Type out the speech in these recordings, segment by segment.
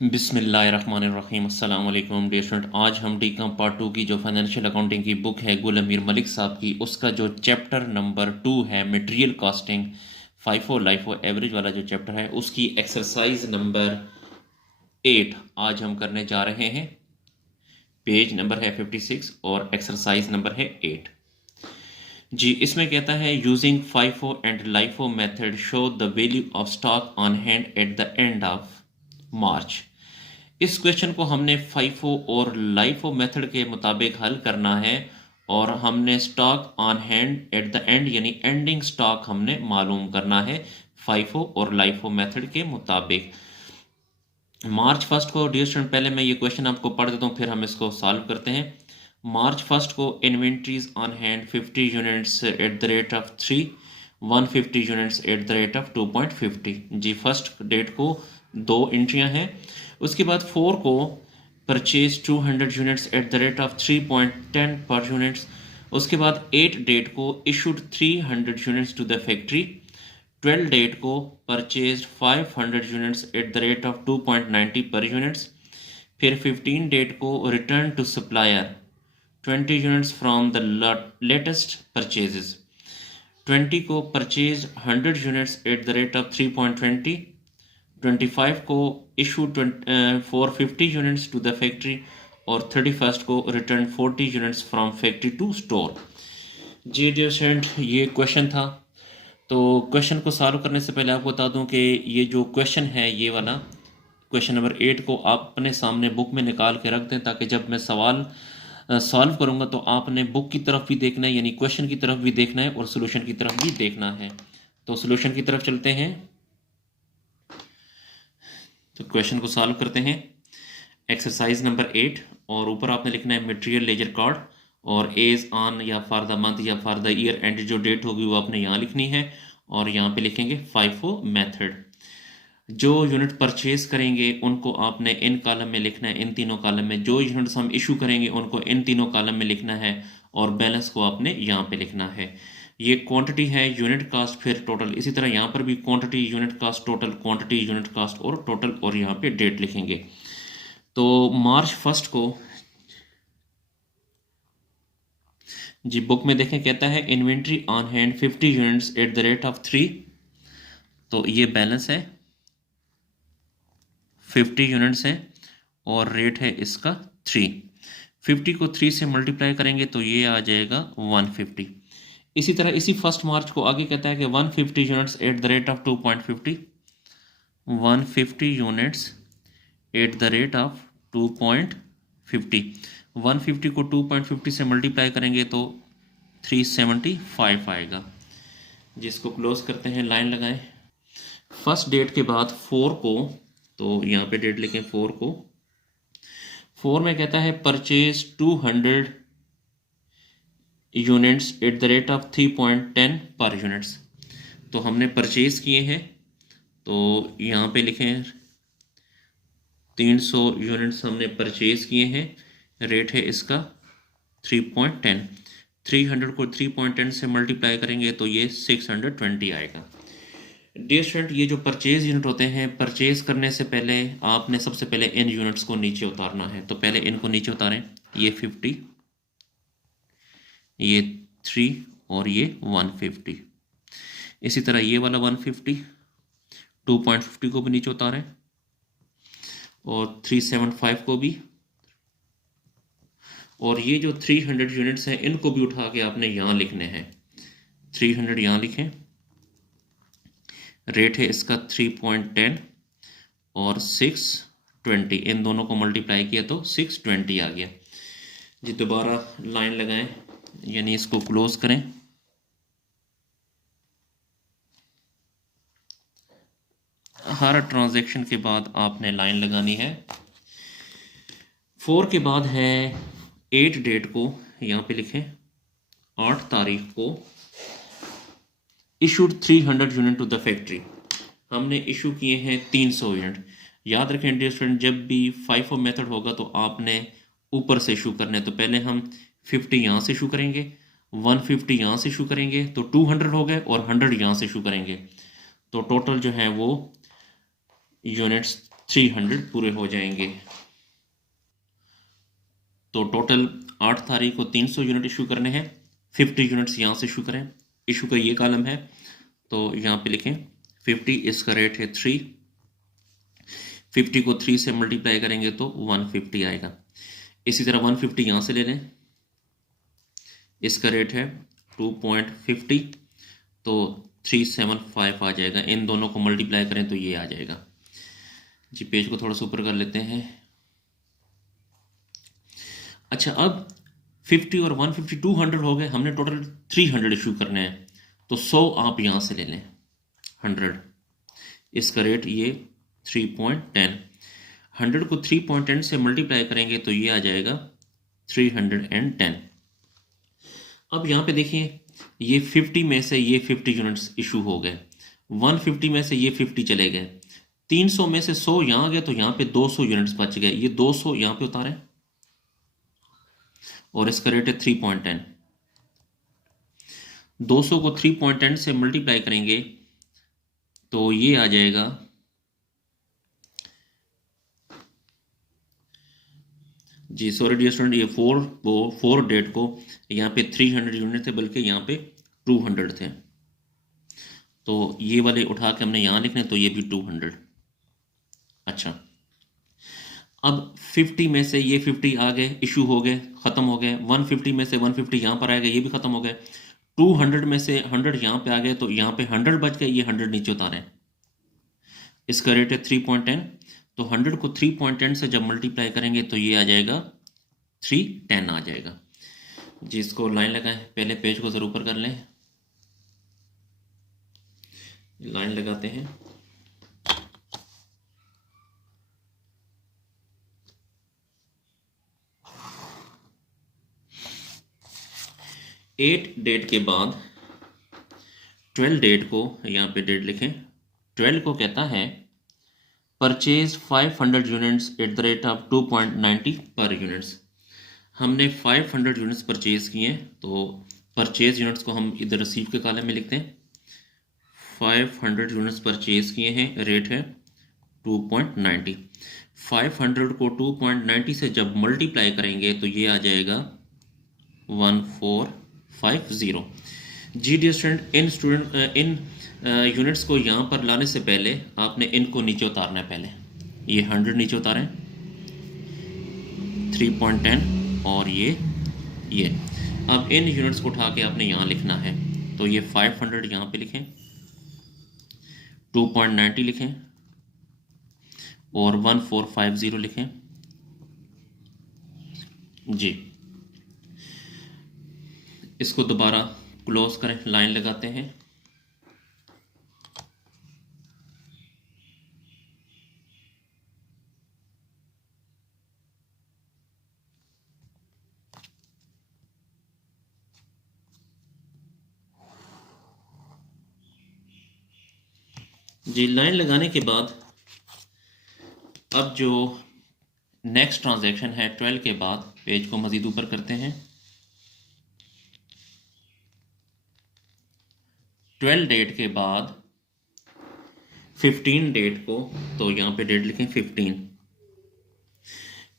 बिस्मिल्लाहिर्रहमानिर्रहीम अस्सलाम वालेकुम डियर स्टूडेंट। आज हम डी कॉम पार्ट 2 की जो फाइनेंशियल अकाउंटिंग की बुक है गुल अमीर मलिक साहब की, उसका जो चैप्टर नंबर 2 है material costing FIFO LIFO average वाला जो चैप्टर है, उसकी एक्सरसाइज नंबर 8 आज हम करने जा रहे हैं। पेज नंबर है 56 और एक्सरसाइज नंबर है 8 जी। इसमें कहता है using FIFO and LIFO method show the value of stock on hand at the end of March. इस क्वेश्चन को हमने फाइफो और लाइफो मेथड के मुताबिक हल करना है और हमने stock on hand at the end यानी एंडिंग स्टॉक हमने मालूम करना है फाइफो और लाइफो मेथड के मुताबिक। मार्च फर्स्ट को डियर स्टूडेंट, पहले मैं ये क्वेश्चन आपको पढ़ देता हूँ फिर हम इसको सॉल्व करते हैं। मार्च फर्स्ट को inventories on hand 50 units at the rate of 3, 150 units at the rate of 2.50 जी। फर्स्ट डेट को दो एंट्रियां हैं। उसके बाद 4 को purchase 200 units at the rate of 3.10 per units. उसके बाद 8 डेट को issued 300 units to the factory. 12 date को purchase 500 units at the rate of 2.90 per units. फिर 15 डेट को return to supplier 20 units from the latest purchases. 20 को purchase 100 units at the rate of 3.20। 25 को issue for 50 units to the factory और 31 को return 40 units from factory to store. जी dear student, ये question था। तो क्वेश्चन को सॉल्व करने से पहले आपको बता दूं कि ये जो क्वेश्चन है, ये वाला क्वेश्चन नंबर 8 को आप अपने सामने बुक में निकाल के रख दें, ताकि जब मैं सवाल सॉल्व करूंगा तो आपने बुक की तरफ भी देखना है, यानी क्वेश्चन की तरफ भी देखना है और सोल्यूशन की तरफ भी देखना है। तो सोल्यूशन की तरफ चलते हैं, तो क्वेश्चन को सॉल्व करते हैं। एक्सरसाइज नंबर 8 और ऊपर आपने लिखना है मटेरियल लेजर कार्ड और एज ऑन या फॉर द मंथ या फॉर द ईयर एंड जो डेट होगी वो आपने यहाँ लिखनी है और यहाँ पे लिखेंगे फाइफो मेथड। जो यूनिट परचेज करेंगे उनको आपने इन कॉलम में लिखना है, इन तीनों कॉलम में। जो यूनिट्स हम इशू करेंगे उनको इन तीनों कॉलम में लिखना है और बैलेंस को आपने यहाँ पे लिखना है। ये क्वांटिटी है, यूनिट कास्ट, फिर टोटल। इसी तरह यहाँ पर भी quantity, unit cost, total, quantity, unit cost और टोटल, और यहाँ पे डेट लिखेंगे। तो मार्च फर्स्ट को जी बुक में देखें, कहता है inventory on hand 50 units at the rate of 3। तो ये बैलेंस है, 50 यूनिट्स है और रेट है इसका 3। 50 को 3 से मल्टीप्लाई करेंगे तो ये आ जाएगा 150। इसी तरह इसी फर्स्ट मार्च को आगे कहता है कि 150 units at the rate of 2.50। 150 units at the rate of 2.50। 150 को 2.50 से मल्टीप्लाई करेंगे तो 375 आएगा, जिसको क्लोज करते हैं, लाइन लगाएं। फर्स्ट डेट के बाद 4 को, तो यहाँ पे डेट लिखें 4 को। 4 में कहता है purchase 200 units at the rate of 3.10 per units. तो हमने परचेज किए हैं, तो यहाँ पे लिखें 300 यूनिट्स हमने परचेज किए हैं, रेट है इसका 3.10। 300 को 3.10 से मल्टीप्लाई करेंगे तो ये 620 आएगा। डियर स्टूडेंट, ये जो परचेज यूनिट होते हैं, परचेज करने से पहले आपने सबसे पहले इन यूनिट्स को नीचे उतारना है। तो पहले इनको नीचे उतारें, ये 50, ये 3 और ये 150। इसी तरह ये वाला 150, 2.50 को भी नीचे उतारें और 375 को भी, और ये जो 300 यूनिट्स हैं इनको भी उठा के आपने यहाँ लिखने हैं। 300 यहाँ लिखें, रेट है इसका 3.10 और 620, इन दोनों को मल्टीप्लाई किया तो 620 आ गया जी। दोबारा लाइन लगाएं, यानी इसको क्लोज करें। हर ट्रांजैक्शन के बाद आपने लाइन लगानी है। 4 के बाद है 8 डेट को, यहाँ पे लिखें 8 तारीख को issued 300 unit to the factory. हमने इशू किए हैं 300 यूनिट। याद रखें डियर स्टूडेंट, जब भी फाइफो मेथड होगा तो आपने ऊपर से इशू करना है। तो पहले हम 50 यहाँ से इशू करेंगे, 150 यहाँ से इशू करेंगे तो 200 हो गए, और 100 यहाँ से इशू करेंगे तो टोटल जो है वो यूनिट्स 300 पूरे हो जाएंगे। तो टोटल 8 तारीख को 300 यूनिट इशू करने हैं। 50 यूनिट्स यहाँ से इशू करें। इशू का ये कॉलम है, तो यहाँ पे लिखें 50, इसका रेट है 3। 50 को 3 से मल्टीप्लाई करेंगे तो 150 आएगा। इसी तरह 150 यहाँ से ले लें, इसका रेट है 2.50, तो 375 आ जाएगा। इन दोनों को मल्टीप्लाई करें तो ये आ जाएगा जी। पेज को थोड़ा सा ऊपर कर लेते हैं। अच्छा, अब 50 और 150 200 हो गए, हमने टोटल 300 इशू करने हैं, तो 100 आप यहाँ से ले लें 100, इसका रेट ये 3.10। 100 को 3.10 से मल्टीप्लाई करेंगे तो ये आ जाएगा 310। अब यहाँ पे देखिए, ये 50 में से ये 50 यूनिट्स इशू हो गए, 150 में से ये 50 चले गए, 300 में से 100 यहाँ आ गए, तो यहाँ पे 200 यूनिट्स बच गए। ये 200 यहाँ पे उतारें और इसका रेट है 3.10। 200 को 3.10 से मल्टीप्लाई करेंगे तो ये आ जाएगा जी, सॉरी डियर स्टूडेंट, ये 4 डेट को यहाँ पे 300 यूनिट थे, बल्कि यहाँ पे 200 थे, तो ये वाले उठा के हमने यहाँ लिखने, तो ये भी 200। अच्छा, अब 50 में से ये 50 आ गए, इशू हो गए, ख़त्म हो गए। 150 में से 150 यहाँ पर आ गए, ये भी ख़त्म हो गए। 200 में से 100 यहाँ पे आ गए, तो यहाँ पे 100 बच गए, ये 100 नीचे उतारें, इसका रेट है 3.10। तो 100 को 3.10 से जब मल्टीप्लाई करेंगे तो ये आ जाएगा 310 आ जाएगा जी। इसको लाइन लगाएं, पहले पेज को ज़रूर ऊपर कर लें, लाइन लगाते हैं। एट डेट के बाद 12 डेट को यहाँ पे डेट लिखें। 12 को कहता है purchase 500 units at the rate of 2.90 per units. हमने 500 यूनिट्स परचेज किए हैं, तो परचेज यूनिट्स को हम इधर रिसीव के कॉलम में लिखते हैं। 500 यूनिट्स परचेज किए हैं, रेट है 2.90। 500 को 2.90 से जब मल्टीप्लाई करेंगे तो ये आ जाएगा 1450 जी। डियर स्टूडेंट, इन यूनिट्स को यहाँ पर लाने से पहले आपने इनको नीचे उतारना है। पहले ये 100 नीचे उतारें, 3.10 और ये अब इन यूनिट्स को उठा के आपने यहाँ लिखना है, तो ये 500 यहाँ पे लिखें, 2.90 लिखें और 1450 लिखें जी। इसको दोबारा क्लोज करें, लाइन लगाते हैं। जी, लाइन लगाने के बाद अब जो नेक्स्ट ट्रांजैक्शन है 12 के बाद, पेज को मज़ीद ऊपर करते हैं। 12 डेट के बाद 15 डेट को, तो यहाँ पे डेट लिखें 15।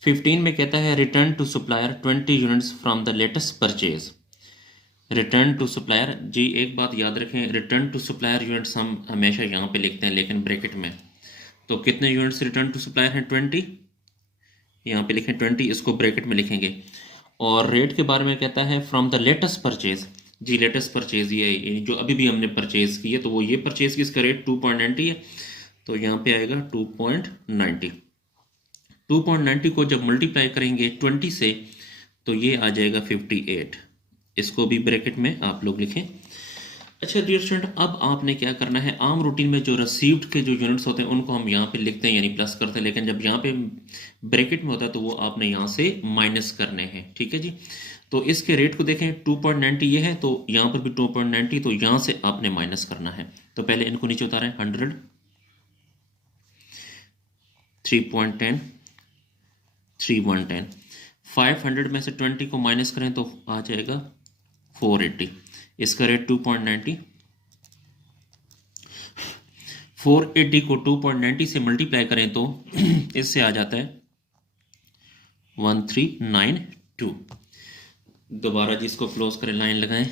15 में कहता है return to supplier 20 units from the latest purchase. Return to supplier जी, एक बात याद रखें, रिटर्न टू सप्लायर यूनिट्स हम हमेशा यहाँ पे लिखते हैं, लेकिन ब्रैकेट में। तो कितने यूनिट्स रिटर्न टू सप्लायर हैं? 20, यहाँ पे लिखें 20, इसको ब्रैकेट में लिखेंगे। और रेट के बारे में कहता है फ्रॉम द लेटेस्ट परचेज जी। लेटेस्ट परचेज ये जो अभी भी हमने परचेज की है, तो वो ये परचेज की, इसका रेट 2.90 है, तो यहाँ पे आएगा 2.90। 2.90 को जब मल्टीप्लाई करेंगे 20 से तो ये आ जाएगा 58, इसको भी ब्रैकेट में आप लोग लिखें। अच्छा डियर स्टूडेंट, अब आपने क्या करना है, आम रूटीन में जो रिसीव्ड के जो यूनिट्स होते हैं उनको हम यहाँ पे लिखते हैं, यानी प्लस करते हैं, लेकिन जब यहाँ पे ब्रैकेट में होता है तो वो आपने यहाँ से माइनस करने हैं, ठीक है जी। तो इसके रेट को देखें, 2.90 ये है, तो यहाँ पर भी 2.90, तो यहाँ से आपने माइनस करना है। तो पहले इनको नीचे उतारें, 100, 3.10, 3.110। 500 में से 20 को माइनस करें तो आ जाएगा 480, इसका रेट 2.90। 480 को 2.90 से मल्टीप्लाई करें तो इससे आ जाता है 1392। दोबारा जिसको क्लोज करें, लाइन लगाएं।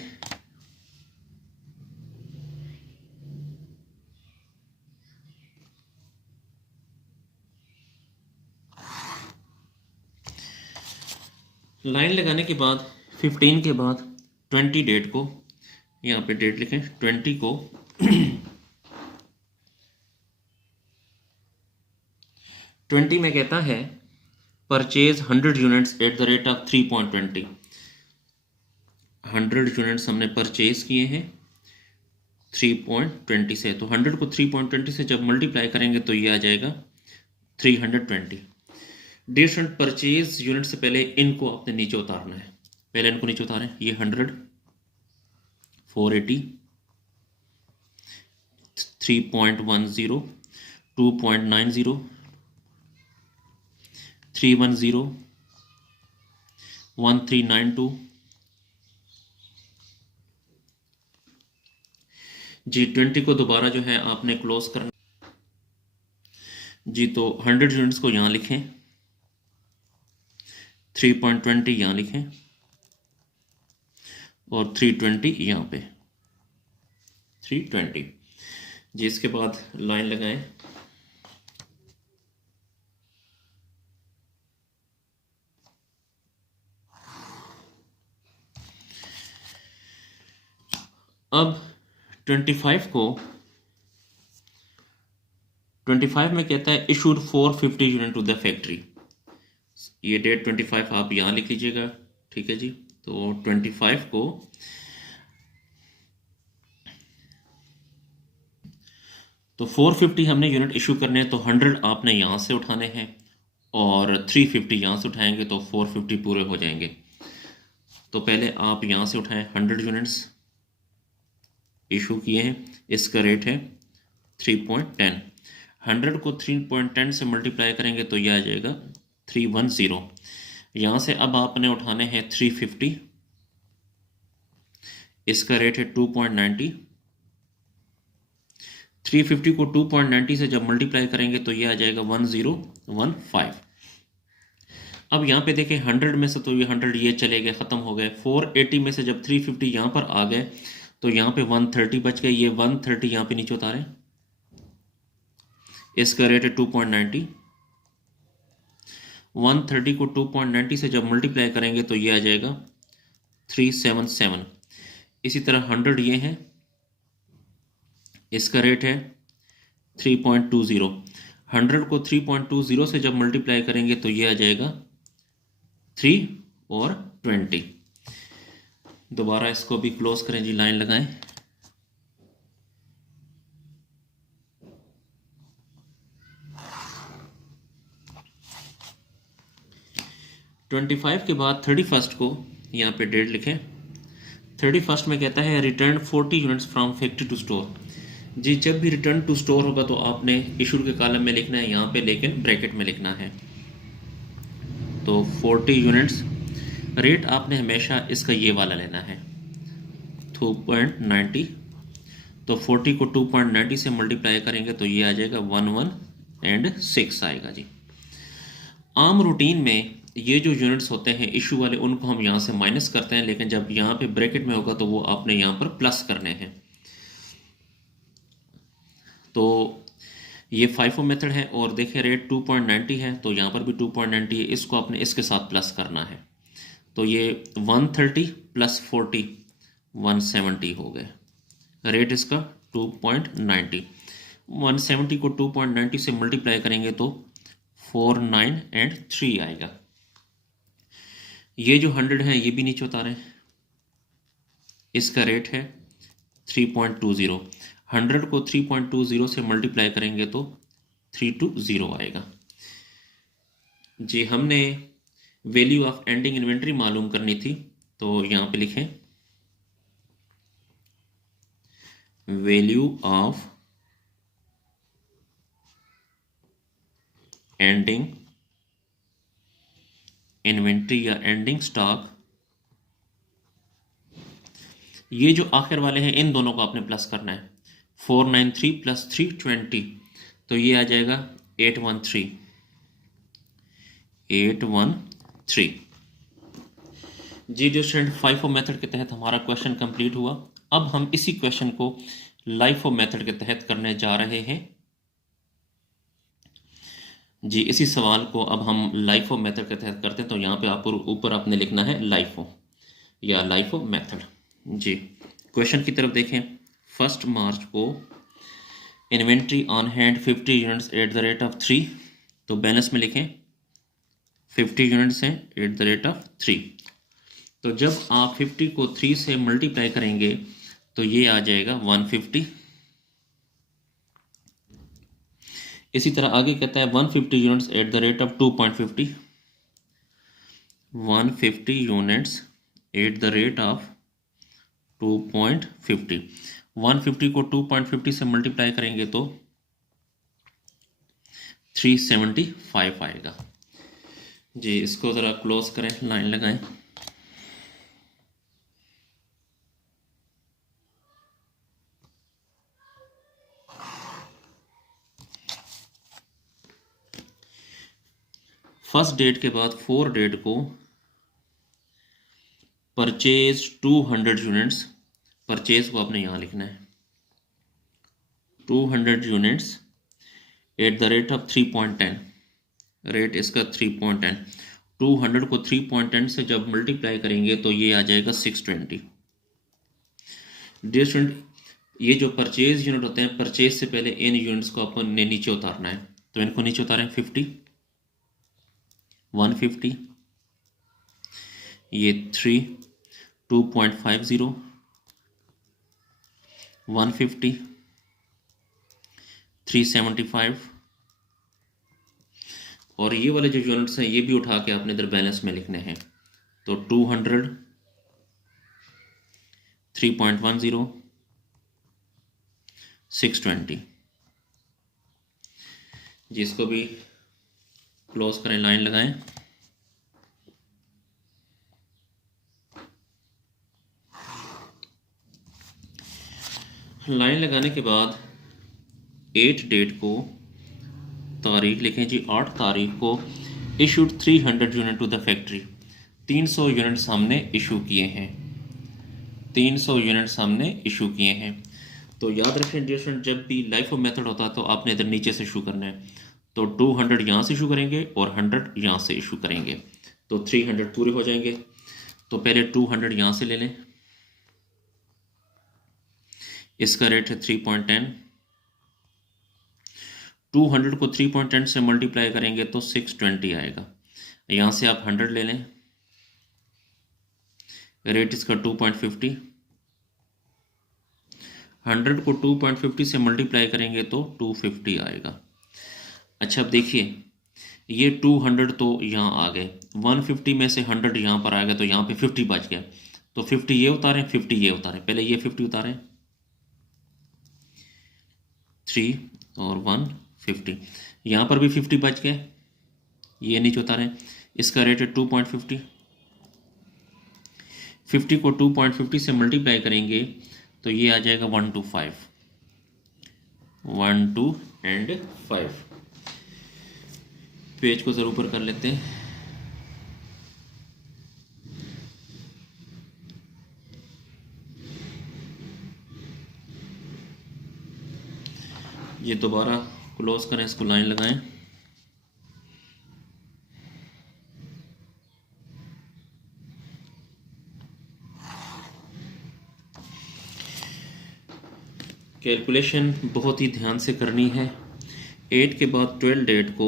लाइन लगाने के बाद 15 के बाद 20 डेट को, यहाँ पे डेट लिखें, 20 को 20 में कहता है purchase 100 units at the rate of 3.20। 100 units हमने परचेज किए हैं 3.20 से, तो 100 को 3.20 से जब मल्टीप्लाई करेंगे तो ये आ जाएगा 320। डियर स्टूडेंट, परचेज यूनिट से पहले इनको आपने नीचे उतारना है। पहले इनको नीचे उतारें। ये 100, 480, 3.10, 2.90, 310, 1392 जी। 20 को दोबारा जो है आपने क्लोज करना जी। तो 100 यूनिट्स को यहाँ लिखें, 3.20 यहाँ लिखें और 320 यहाँ पे 320 जी। इसके बाद लाइन लगाएं। अब 25 को 25 में कहता है issued 450 unit to the factory. ये डेट 25 आप यहाँ लिख लीजिएगा, ठीक है जी। तो 25 को तो 450 हमने यूनिट इशू करने हैं, तो 100 आपने यहाँ से उठाने हैं और 350 यहाँ से उठाएंगे तो 450 पूरे हो जाएंगे। तो पहले आप यहाँ से उठाएं, 100 यूनिट्स इशू किए हैं, इसका रेट है 3.10। 100 को 3.10 से मल्टीप्लाई करेंगे तो यह आ जाएगा 310। यहाँ से अब आपने उठाने हैं 350, इसका रेट है 2.90। 350 को 2.90 से जब मल्टीप्लाई करेंगे तो यह आ जाएगा 1015। अब यहाँ पे देखें 100 में से तो ये 100 ये चले गए, ख़त्म हो गए। 480 में से जब 350 यहाँ पर आ गए तो यहाँ पे 130 बच गए। ये 130 यहाँ पे नीचे उतारें, इसका रेट है 2.90। 130 को 2.90 से जब मल्टीप्लाई करेंगे तो ये आ जाएगा 377। इसी तरह 100 ये है, इसका रेट है 3.20। 100 को 3.20 से जब मल्टीप्लाई करेंगे तो ये आ जाएगा 3 और 20। दोबारा इसको भी क्लोज करें जी, लाइन लगाएं। ट्वेंटी 25 के बाद 31 को यहाँ पे डेट लिखें। 31 में कहता है return 40 units from factory to store. जी, जब भी रिटर्न टू स्टोर होगा तो आपने इशूड के कॉलम में लिखना है यहाँ पे, लेकिन ब्रैकेट में लिखना है। तो 40 यूनिट्स, रेट आपने हमेशा इसका ये वाला लेना है 2.90। तो 40 को 2.90 से मल्टीप्लाई करेंगे तो ये आ जाएगा 1106 आएगा जी। आम रूटीन में ये जो यूनिट्स होते हैं इशू वाले, उनको हम यहाँ से माइनस करते हैं, लेकिन जब यहाँ पे ब्रैकेट में होगा तो वो आपने यहाँ पर प्लस करने हैं। तो ये FIFO मेथड है और देखें रेट 2.90 है तो यहाँ पर भी 2.90 है, इसको आपने इसके साथ प्लस करना है। तो ये 130 प्लस 40 170 हो गए। रेट इसका 2.90। 170 को 2.90 से मल्टीप्लाई करेंगे तो 493 आएगा। ये जो 100 है ये भी नीचे उतारें, इसका रेट है 3.20। 100 को 3.20 से मल्टीप्लाई करेंगे तो 320 आएगा जी। हमने वैल्यू ऑफ एंडिंग इन्वेंट्री मालूम करनी थी, तो यहाँ पे लिखें वैल्यू ऑफ एंडिंग इन्वेंट्री या एंडिंग स्टॉक। ये जो आखिर वाले हैं इन दोनों को आपने प्लस करना है। 493 प्लस 320, तो ये आ जाएगा 813। जी डियर स्टूडेंट, FIFO मेथड के तहत हमारा क्वेश्चन कंप्लीट हुआ। अब हम इसी क्वेश्चन को LIFO मेथड के तहत करने जा रहे हैं। जी इसी सवाल को अब हम LIFO मेथड के तहत करते हैं। तो यहाँ पे आप ऊपर आपने लिखना है LIFO या LIFO मेथड। जी क्वेश्चन की तरफ देखें। 1 मार्च को inventory on hand 50 units at the rate of 3, तो बैलेंस में लिखें 50 यूनिट्स हैं एट द रेट ऑफ 3। तो जब आप 50 को 3 से मल्टीप्लाई करेंगे तो ये आ जाएगा 150। इसी तरह आगे कहता है 150 units at the rate of 2.50, 150 units at the rate of 2.50। 150 को 2.50 से मल्टीप्लाई करेंगे तो 375 आएगा। जी इसको ज़रा क्लोज करें, लाइन लगाएं। फर्स्ट डेट के बाद 4 डेट को परचेज 200 यूनिट्स, परचेज को आपने यहाँ लिखना है 200 units at the rate of 3.10, rate इसका 3.10। 200 को 3.10 से जब मल्टीप्लाई करेंगे तो ये आ जाएगा 620। डियर स्टूडेंट, ये जो परचेज यूनिट होते हैं, परचेज से पहले इन यूनिट्स को अपन ने नीचे उतारना है। तो इनको नीचे उतारें 50, 150, ये 3, 2.50, 150, 375, और ये वाले जो यूनिट्स हैं ये भी उठा के आपने इधर बैलेंस में लिखने हैं। तो 200, 3.10, 620। जिसको भी क्लोज करें, लाइन लगाएं। लाइन लगाने के बाद 8 डेट को तारीख लिखें जी, 8 तारीख को issued 300 unit to the factory. 300 units हमने इशू किए हैं, 300 यूनिट्स हमने इशू किए हैं। तो याद रखें डियर स्टूडेंट, जब भी LIFO मेथड होता है तो आपने इधर नीचे से इशू करना है। तो 200 यहाँ से इशू करेंगे और 100 यहाँ से इशू करेंगे, तो 300 पूरे हो जाएंगे। तो पहले 200 यहाँ से ले लें, इसका रेट है 3.10। 200 को 3.10 से मल्टीप्लाई करेंगे तो 620 आएगा। यहाँ से आप 100 ले लें, रेट इसका 2.50। 100 को 2.50 से मल्टीप्लाई करेंगे तो 250 आएगा। अच्छा अब देखिए, ये 200 तो यहाँ आ गए, 150 में से 100 यहाँ पर आ गया, तो यहाँ पे 50 बच गया। तो 50 ये उतारें, 50 ये उतारें, पहले ये 50 उतारें, 3 और 150। यहाँ पर भी 50 बच गए, ये नीचे उतारें, इसका रेट है 2.50। 50 को 2.50 से मल्टीप्लाई करेंगे तो ये आ जाएगा 125, 1 2 एंड 5। पेज को ज़रा ऊपर कर लेते हैं। ये दोबारा क्लोज करें, इसको लाइन लगाएं। कैलकुलेशन बहुत ही ध्यान से करनी है। 8 के बाद 12 डेट को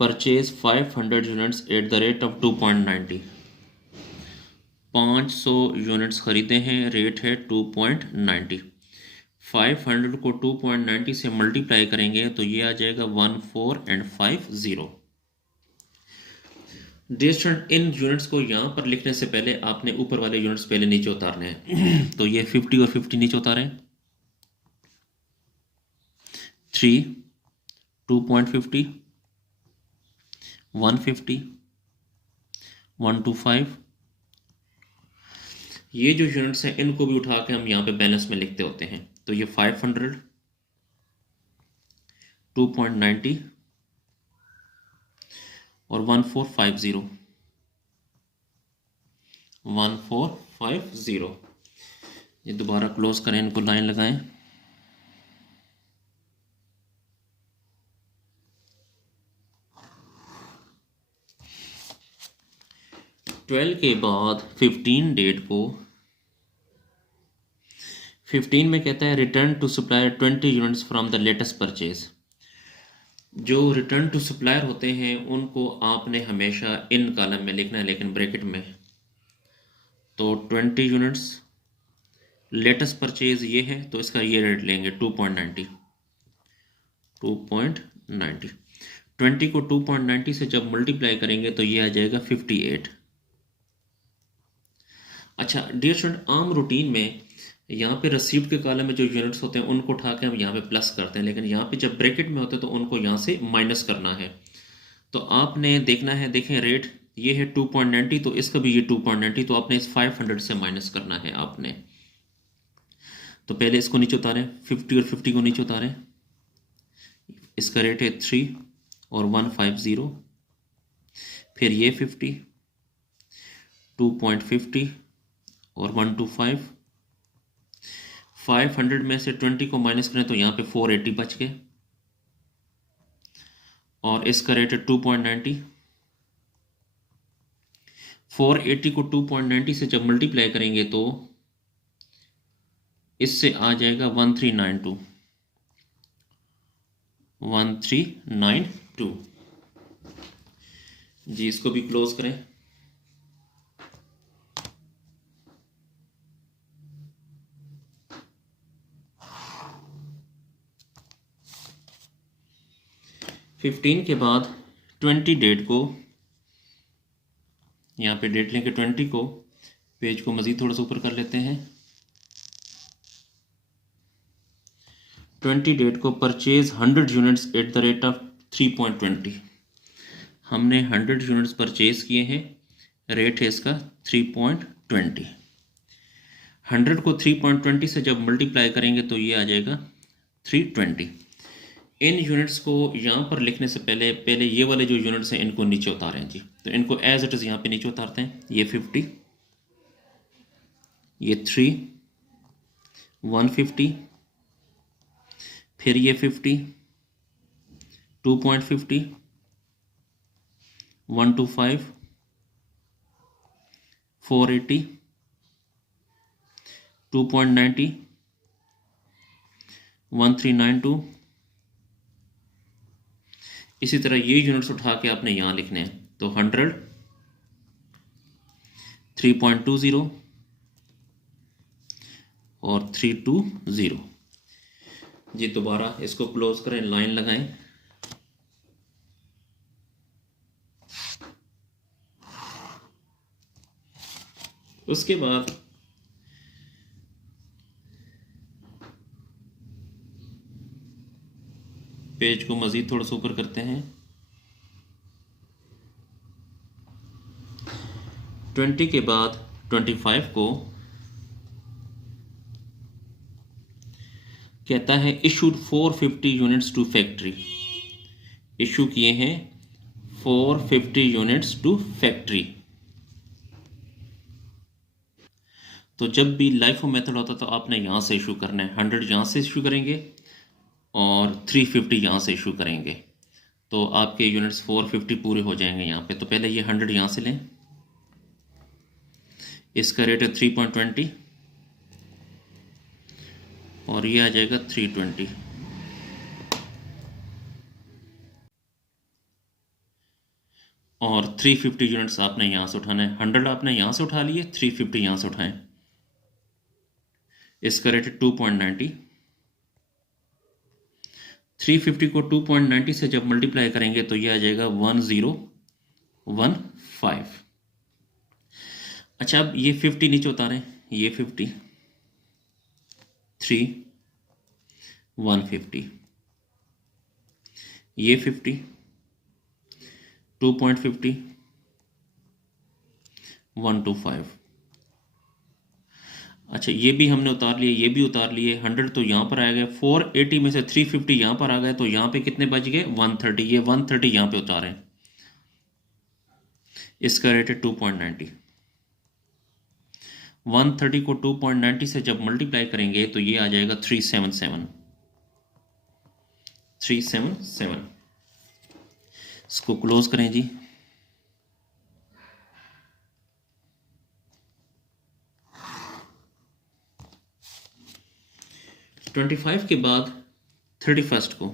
purchase 500 units at the rate of 2.90, 500 units खरीदे हैं, रेट है 2.90। 500 को 2.90 से मल्टीप्लाई करेंगे तो ये आ जाएगा 1450। डियर स्टूडेंट, इन यूनिट्स को यहाँ पर लिखने से पहले आपने ऊपर वाले यूनिट्स पहले नीचे उतारने हैं। तो ये 50 और 50 नीचे उतारें, 3, 2.50, 150, 125, ये जो यूनिट्स हैं इनको भी उठा के हम यहाँ पे बैलेंस में लिखते होते हैं। तो ये 500, 2.90 और 1450, 1450। ये दोबारा क्लोज करें, इनको लाइन लगाएं। ट्वेल्व के बाद 15 डेट को 15 में कहता है return to supplier 20 units from the latest purchase. जो रिटर्न टू सप्लायर होते हैं उनको आपने हमेशा इन कॉलम में लिखना है, लेकिन ब्रैकेट में। तो 20 यूनिट्स, लेटेस्ट परचेज ये है तो इसका ये रेट लेंगे 2.90। 20 को 2.90 से जब मल्टीप्लाई करेंगे तो ये आ जाएगा 58। अच्छा डियर स्टूडेंट, आम रूटीन में यहाँ पे रिसीव्ड के कॉलम में जो यूनिट्स होते हैं उनको उठा के हम यहाँ पे प्लस करते हैं, लेकिन यहाँ पे जब ब्रैकेट में होते हैं तो उनको यहाँ से माइनस करना है। तो आपने देखना है, देखें रेट ये है 2.90, तो इसका भी ये 2.90, तो आपने इस 500 से माइनस करना है आपने। तो पहले इसको नीचे उतारें, 50 और 50 को नीचे उतारें। इसका रेट है 3 और 150, फिर ये 50, 2.50 और 125। 500 में से 20 को माइनस करें तो यहाँ पे 480 बच गए, और इसका रेट है 2.90। 480 को 2.90 से जब मल्टीप्लाई करेंगे तो इससे आ जाएगा 1392, 1392 जी। इसको भी क्लोज करें। फिफ्टीन के बाद 20 डेट को, यहाँ पे डेट लेंगे 20 को, पेज को मज़ीद थोड़ा सा ऊपर कर लेते हैं। 20 डेट को purchase 100 units at the rate of 3.20। हमने 100 यूनिट्स परचेज किए हैं, रेट है इसका 3.20। 100 को 3.20 से जब मल्टीप्लाई करेंगे तो ये आ जाएगा 320। इन यूनिट्स को यहाँ पर लिखने से पहले ये वाले जो यूनिट्स हैं इनको नीचे उतारें जी। तो इनको एज इट इज़ यहाँ पे नीचे उतारते हैं। ये 50, ये 3, 150, फिर ये 50, 2.50, 125, 480, 2.90, 1392। इसी तरह ये यूनिट्स उठा के आपने यहाँ लिखने हैं। तो 100, 3.20 और 320 जी। दोबारा इसको क्लोज करें, लाइन लगाएं। उसके बाद पेज को मज़ीद थोड़ा सा ऊपर करते हैं। 20 के बाद 25 को कहता है issued 450 units to factory. Issue किए हैं 450 यूनिट्स टू फैक्ट्री। तो जब भी लाइफो मेथड होता तो आपने यहाँ से इशू करना है। 100 यहाँ से इशू करेंगे और 350 यहाँ से इशू करेंगे, तो आपके यूनिट्स 450 पूरे हो जाएंगे यहाँ पे। तो पहले ये 100 यहाँ से लें, इसका रेट है 3.20 और ये आ जाएगा 320। और 350 यूनिट्स आपने यहाँ से उठाना है। 100 आपने यहाँ से उठा लिए, 350 यहाँ से उठाएं। इसका रेट है 2.90। 350 को 2.90 से जब मल्टीप्लाई करेंगे तो ये आ जाएगा 1015। अच्छा अब ये 50 नीचे उतारें। ये 50, 3, 150, ये 50, 2.50, 125, अच्छा, ये भी हमने उतार लिए, ये भी उतार लिए। 100 तो यहाँ पर आ गए, 480 में से 350 यहाँ पर आ गए, तो यहाँ पे कितने बच गए? 130। ये 130 यहाँ पे उतारें, इसका रेट है 2.90। 130 को 2.90 से जब मल्टीप्लाई करेंगे तो ये आ जाएगा 377। 377। इसको क्लोज करें जी। ट्वेंटी 25 के बाद 31 को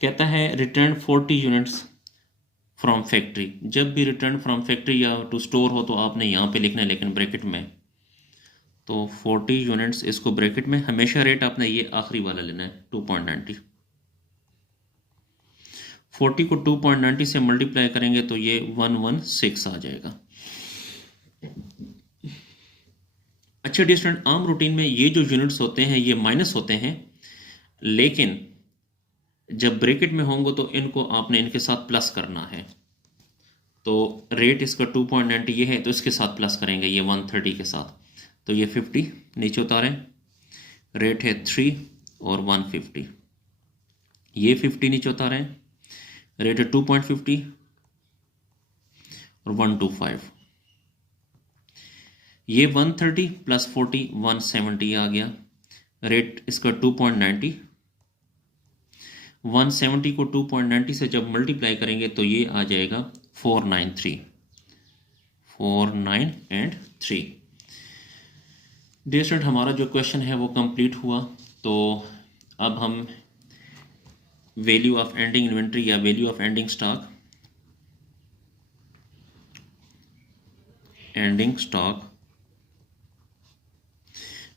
कहता है रिटर्न 40 यूनिट्स फ्रॉम फैक्ट्री। जब भी रिटर्न फ्रॉम फैक्ट्री या टू स्टोर हो तो आपने यहाँ पे लिखना है, लेकिन ब्रैकेट में। तो 40 यूनिट्स, इसको ब्रैकेट में, हमेशा रेट आपने ये आखिरी वाला लेना है 2.90। 40 को 2.90 से मल्टीप्लाई करेंगे तो ये 116 आ जाएगा। अच्छा डियर स्टूडेंट, आम रूटीन में ये जो यूनिट्स होते हैं ये माइनस होते हैं, लेकिन जब ब्रैकेट में होंगे तो इनको आपने इनके साथ प्लस करना है। तो रेट इसका 2.90 ये है, तो इसके साथ प्लस करेंगे ये 130 के साथ, तो ये 50 नीचे उतारें। रेट है 3 और 150, ये 50 नीचे उतारें। रेट है 2.50 और 125। ये 130 प्लस 40 170 आ गया। रेट इसका 2.90। 170 को 2.90 से जब मल्टीप्लाई करेंगे तो ये आ जाएगा 493। 4 9 एंड 3। डियर स्टूडेंट, हमारा जो क्वेश्चन है वो कंप्लीट हुआ। तो अब हम वैल्यू ऑफ एंडिंग इन्वेंट्री या वैल्यू ऑफ एंडिंग स्टॉक,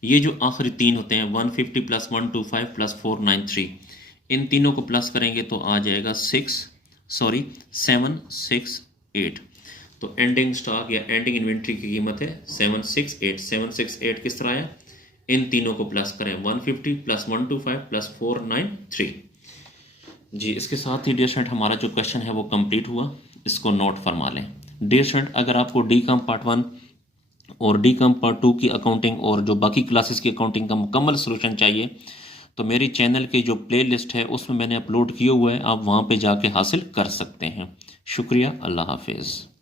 ये जो आखिरी तीन होते हैं 150 प्लस 125 प्लस 493, इन तीनों को प्लस करेंगे तो आ जाएगा 768। तो एंडिंग स्टॉक या एंडिंग इन्वेंट्री की कीमत है 768। 768 किस तरह आया? इन तीनों को प्लस करें, 150 प्लस 125 प्लस 493 जी। इसके साथ ही डियर स्टूडेंट हमारा जो क्वेश्चन है वो कंप्लीट हुआ, इसको नोट फरमा लें। डियर स्टूडेंट, अगर आपको डी कॉम पार्ट 1 और डी कॉम पार्ट 2 की अकाउंटिंग और जो बाकी क्लासेस की अकाउंटिंग का मुकम्मल सलूशन चाहिए तो मेरी चैनल की जो प्लेलिस्ट है उसमें मैंने अपलोड किया हुआ है, आप वहाँ पे जाके हासिल कर सकते हैं। शुक्रिया, अल्लाह हाफिज़।